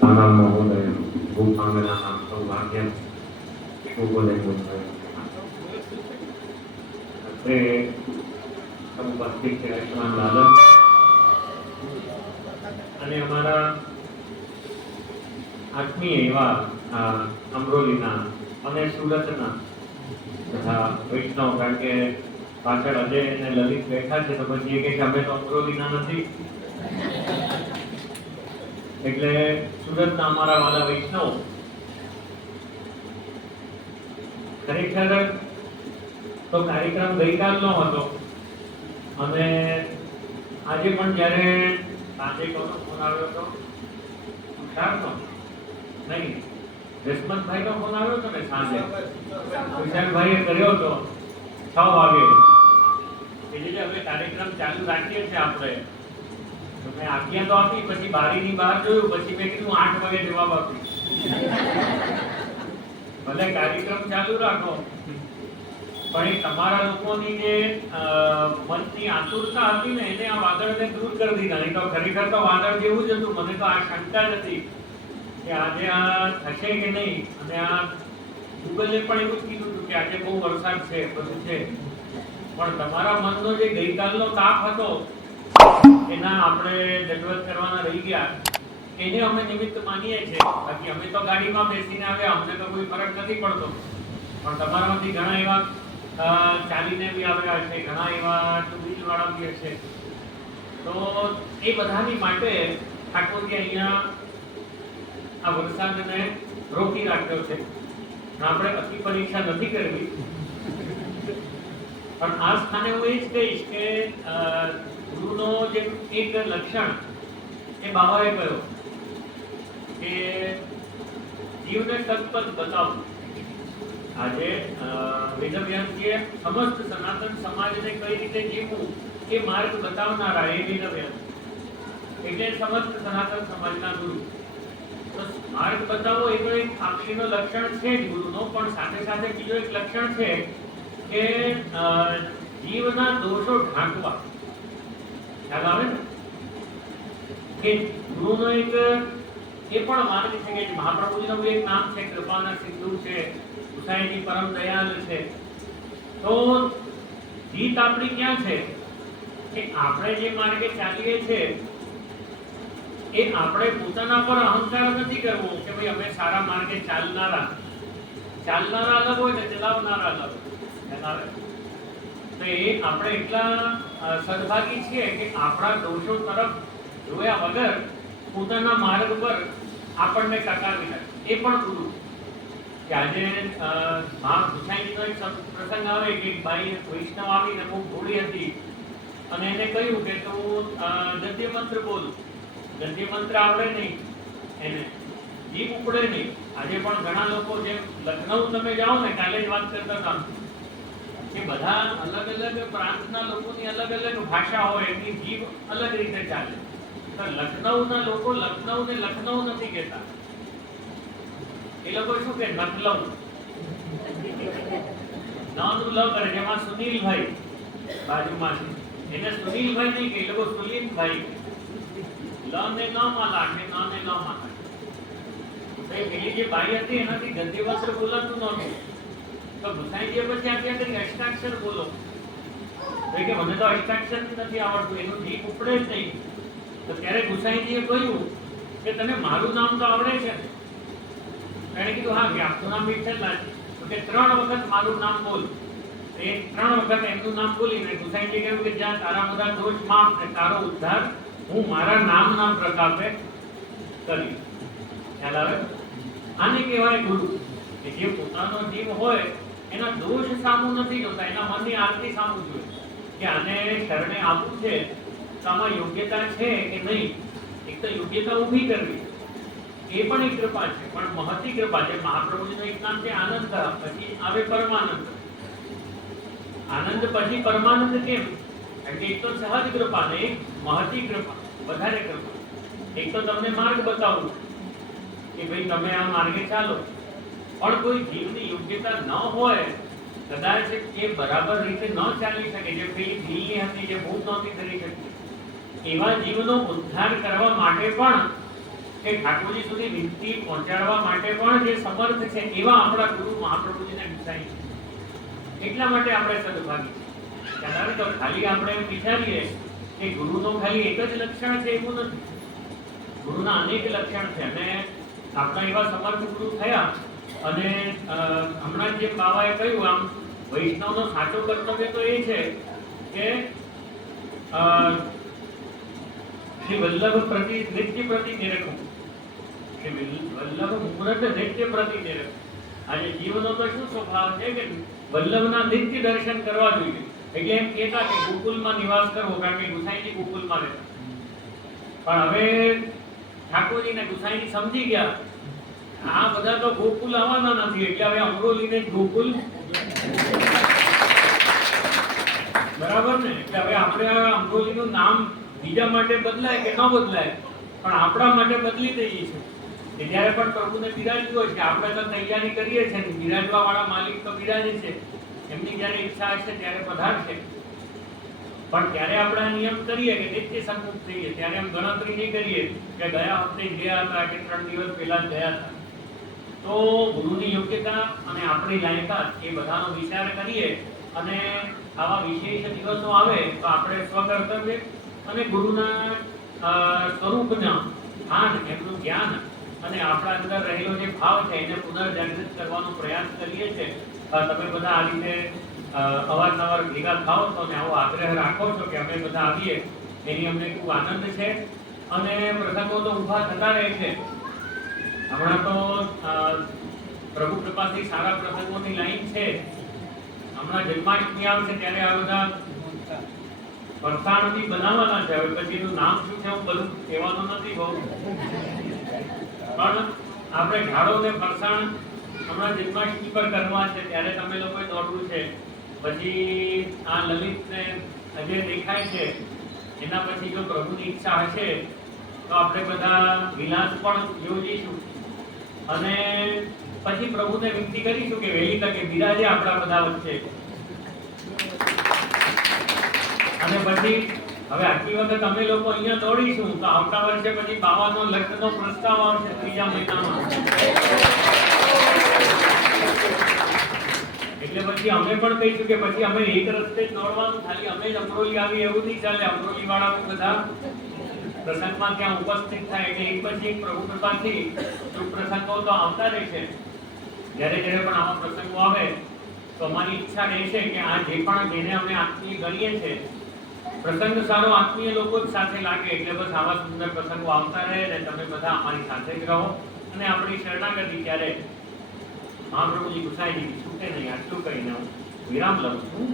આનંદ મહોદય ભૂપાંગના સૌભાગ્ય શુભોદય તે ઉપસ્થિત છે લક્ષ્મણ દાદા અને અમારા આત્મીય એવા અમરોલીના અને સુરતના તથા વૈષ્ણવ, કારણ કે પાછળ અજય અને લલિત બેઠા છે તો પછી એ કે અમે તો અમરોલીના નથી, એટલે સુરતના અમારા વાલા વૈષ્ણવ ખરેખર તો કાર્યક્રમ ગઈકાલનો હતો અને આજે પણ જ્યારે સાંજે કોનો ફોન આવ્યો હતો, તુષારનો નહીં, જસવંતભાઈનો ફોન આવ્યો હતો ને સાંજે, તુષારભાઈએ કર્યો હતો 6 વાગે એટલે હવે કાર્યક્રમ ચાલુ રાખીએ છીએ આપણે, તો મેં આજ્ઞા તો આપી, પછી બારીની બહાર જોયું, પછી મેં કીધું 8 વાગે જવાબ આપી, ભલે કાર્યક્રમ ચાલુ રાખો પણ એ તમારા લોકોની જે મનની આતુરતા હતી ને એને આ વાદળને દૂર કરી દીધા. નહીં તો ખરેખર તો વાદળ જેવું જ હતું, મને તો આ શંકા જ હતી કે આજે આ થશે કે નહીં, અને આ ગૂગલે પણ એવું જ કીધું હતું કે આજે બહુ વરસાદ છે, બધું છે, પણ તમારા મનનો જે ગઈકાલનો તાપ હતો એના આપણે દંડવત કરવાના રહી ગયા, એને અમે નિમિત્ત માનીએ છીએ. બાકી અમે તો ગાડીમાં બેસીને આવ્યા, અમને તો કોઈ ફરક નથી પડતો, પણ તમારામાંથી ઘણા એવા ચાલીને બી આવ્યા છે, ઘણા એવા ટુ વ્હીલ વાળા બી છે, તો એ બધાની માટે ઠાકોરજી અહીંયા આ વરસાદને રોકી રાખ્યો છે. આપણે અતિ પરીક્ષા નથી કરવી, પણ આ સ્થાને હું એ જ કહીશ કે ગુરુનો જે એક લક્ષણ એ બાબાએ કહ્યું કે જીવને સતપથ બતાવવું. આજે વેદવ્યાસજીએ સમસ્ત સનાતન સમાજને કઈ રીતે જીવવું એ માર્ગ બતાવનારા એ વેદવ્યાસ એટલે સમસ્ત સનાતન સમાજના ગુરુ. તો માર્ગ બતાવવો એ તો એક સાક્ષીનો લક્ષણ છે જ ગુરુનો, પણ સાથે સાથે બીજો એક લક્ષણ છે કે જીવના દોષો ઢાંકવા. ખ્યાલ આવે ને કે ગુરુનો એક એ પણ માર્ગ છે કે મહાપ્રભુજીનું એક નામ છે કૃપાના સિંધુ છે, ગુસાઈજી પરમ દયાલ છે. તો જીત આપણી ક્યાં છે કે આપણે જે માર્ગે ચાલીએ છીએ એ આપણે પોતાના પર અહંકાર નથી કરવો કે ભાઈ અમે સારા માર્ગે ચાલનારા અલગ હોય ને ચલાવનારા અલગ હોય. તો એ આપણે એટલા સદભાગી છીએ કે આપણા દોષો તરફ જોયા વગર પોતાના માર્ગ પર આપણને ટકાવી રાખે. એ પણ ગુરુ કે આજે ગુસાઈજીનો એક પ્રસંગ આવે કે એક બાઈ વૈષ્ણવ આવીને બહુ ભોળી હતી અને એને કહ્યું કે તું ગદ્ય મંત્ર બોલ. ગદ્ય મંત્ર આવડે નહીં, એને જીભ ઉપડે નહીં. આજે પણ ઘણા લોકો જેમ લખનઉ તમે જાઓ ને, કાલે જ વાત કરતા હતા કે બધા અલગ અલગ પ્રાંતના લોકોની અલગ અલગ ભાષા હોય, એમની જીભ અલગ રીતે ચાલે. તો લખનઉના લોકો લખનઉને લખનઉ નથી કહેતા, એ લોકો શું કે નકલઉ, નાનું લ કરે, જેમાં સુનિલભાઈ બાજુમાં છે એને સુનિલભાઈ નહીં કે, એ લોકો સુનિલભાઈ લ ને ન માં લાગે, ન ને ન માં લાગે. પેલી જે બાઈ હતી એનાથી ગદ્ય મંત્ર બોલાતું નહોતું, તો ગુસાઈજીએ પછી આપ્યા કરી અષ્ટાક્ષર બોલો. કે મને તો અષ્ટાક્ષર નથી આવડતું, એનું જીભ ઉપડે જ નહીં. તો ત્યારે ગુસાઈજીએ કહ્યું કે તને મારું નામ તો આવડે છે ને? એને કીધું હા, કે આપનું નામ વિઠ્ઠલનાથ. તો કે 3 વખત મારું નામ બોલ. એ 3 વખત એમનું નામ બોલીને ગુસાઈજીએ કહ્યું કે જ્યાં તારા બધા દોષ માફ ને તારો ઉદ્ધાર હું મારા નામના પ્રતાપે કરી. ખ્યાલ આવે? આને કહેવાય ગુરુ, કે જે પોતાનો જીવ હોય એના દોષ સામું નથી જોતા, એના મનની આરતી સામું જોઈએ કે આને શરણે આપવું છે તો આમાં યોગ્યતા છે કે નહીં. એક તો યોગ્યતા ઊભી કરવી એ પણ એક કૃપા છે, પણ મહતી કૃપા છે. મહાપ્રભુજીનું એક નામ છે આનંદ, પછી આવે પરમાનંદ. આનંદ પછી પરમાનંદ કેમ? એટલે એક તો સહજ કૃપા ને એક મહતી કૃપા, વધારે કૃપા. એક તો તમને માર્ગ બતાવવું કે ભાઈ તમે આ માર્ગે ચાલો, પણ કોઈ જીવની યોગ્યતા ન હોય, કદાચ એ બરાબર રીતે ન ચાલી શકે, જે પેલી દિલની હતી જે ભૂલ નહોતી કરી શકતી, એવા જીવનો ઉદ્ધાર કરવા માટે પણ કે ઠાકોરજી સુધી વિનંતી પહોંચાડવા માટે પણ જે સમર્થ છે એવા આપણા ગુરુ મહાપ્રભુજીને ગુસાઈ છે। એટલા માટે આપણે સદભાગી છીએ। કારણ કે ખાલી આપણે એમ વિચારીએ કે ગુરુનો ખાલી એક જ લક્ષણ છે એવું નથી, ગુરુના અનેક લક્ષણ છે અને આપણા એવા સમર્થ ગુરુ થયા। અને હમણાં જે બાવાએ કહ્યું આમ વૈષ્ણવનો સાચો કર્તવ્ય તો એ છે કે શ્રી વલ્લભ પ્રતિ નિત્ય પ્રતિ નિરખું, શ્રી વલ્લભ મુહૂર્ત નિત્ય પ્રતિ નિરખું। આજે જીવનો તો શું સ્વભાવ છે કે વલ્લભના નિત્ય દર્શન કરવા જોઈએ। એટલે એમ કહેતા કે ગોકુલમાં નિવાસ કરવો, કારણ કે ગુસાઈજી ગોકુલમાં રહેતા। પણ હવે ઠાકોરજી ને ગુસાઈજી સમજી ગયા આ બધા તો ગોકુલ આવવાના નથી, એટલે હવે અમરોલીને જ ગોકુલ બરાબર ને। એટલે હવે આપણે અમરોલીનું નામ બીજા માટે બદલાય કે ન બદલાય, પણ આપણા માટે બદલી દઈએ છીએ। જ્યારે પણ પ્રભુને બિરાજવું હોય છે આપણે તો તૈયારી કરીએ છીએ, બિરાજવા વાળા માલિક તો બિરાજે છે, એમની જ્યારે ઈચ્છા હશે ત્યારે પધારશે। પણ ત્યારે આપણે નિયમ કરીએ કે નિત્ય સન્મુખ થઈએ, ત્યારે એમ ગણતરી નહીં કરીએ કે ગયા વખતે ગયા હતા કે 3 દિવસ પહેલા જ ગયા હતા। તો ગુરુની યોગ્યતા અને આપણી લાયકાત એ બધાનો વિચાર કરીએ અને આવા વિશેષ દિવસો આવે તો આપણે સ્વકર્તવ્ય અને ગુરુના સ્વરૂપના ભાન, એમનું જ્ઞાન અને આપણા અંદર રહેલો જે ભાવ છે એને પુનર્જાગૃત કરવાનો પ્રયાસ કરીએ છીએ। તમે બધા આ રીતે અવારનવાર ભેગા થાઓ છો અને આવો આગ્રહ રાખો છો કે અમે બધા આવીએ, એની અમને ખૂબ આનંદ છે। અને પ્રસંગો તો ઊભા થતા રહે છે। હમણાં તો પ્રભુ કૃપાથી સારા પ્રસંગોની લાઈન છે। હમણાં જન્માષ્ટમી આવશે ત્યારે આ બધા ફરસાણ બી બનાવવાના છે। હવે પછીનું નામ શું છે હું બધું કહેવાનું નથી બહુ, પણ આપણે ઝાડો ને ફરસાણ હમણાં જન્માષ્ટમી પર કરવા છે ત્યારે તમે લોકોએ દોડવું છે। પછી આ લલિત ને જે દેખાય છે એના પછી જો પ્રભુની ઈચ્છા હશે તો આપણે બધા વિલાસ પણ યોજીશું અને પછી પ્રભુને વિનંતી કરીશું કે વહેલી તકે બિરાજે આપણા બધા વચ્ચે। અને પછી હવે આટલી વખત અમે લોકો અહીંયા દોડીશું તો આવતા વર્ષે પછી બાવાનો લગ્નનો પ્રસ્તાવ આવશે 3જા મહિનામાં। એટલે પછી અમે પણ કહીશું કે પછી અમે એક રસ્તે જ દોડવાનું, ખાલી અમે જ અમરોલી આવી એવું નહીં ચાલે। અમરોલી વાળાઓ બધા પ્રસંગમાં ત્યાં ઉપસ્થિત થાય એટલે એક પછી એક પ્રભુ કૃપાથી શુભ પ્રસંગો તો આવતા રહેશે। જ્યારે જ્યારે પણ આવા પ્રસંગો આવે તો અમારી ઈચ્છા રહેશે કે આ જે પણ જેને અમે આત્મીય ગણીએ છીએ પ્રસંગ સારો આત્મીય લોકો જ સાથે લાગે, એટલે બસ આવા સુંદર પ્રસંગો આવતા રહે અને તમે બધા અમારી સાથે જ રહો અને આપણી શરણાગતિ ત્યારે મહાપ્રભુજી ગુસાઈજી છૂટે નહીં। આટલું કહીને હું વિરામ લઉં છું।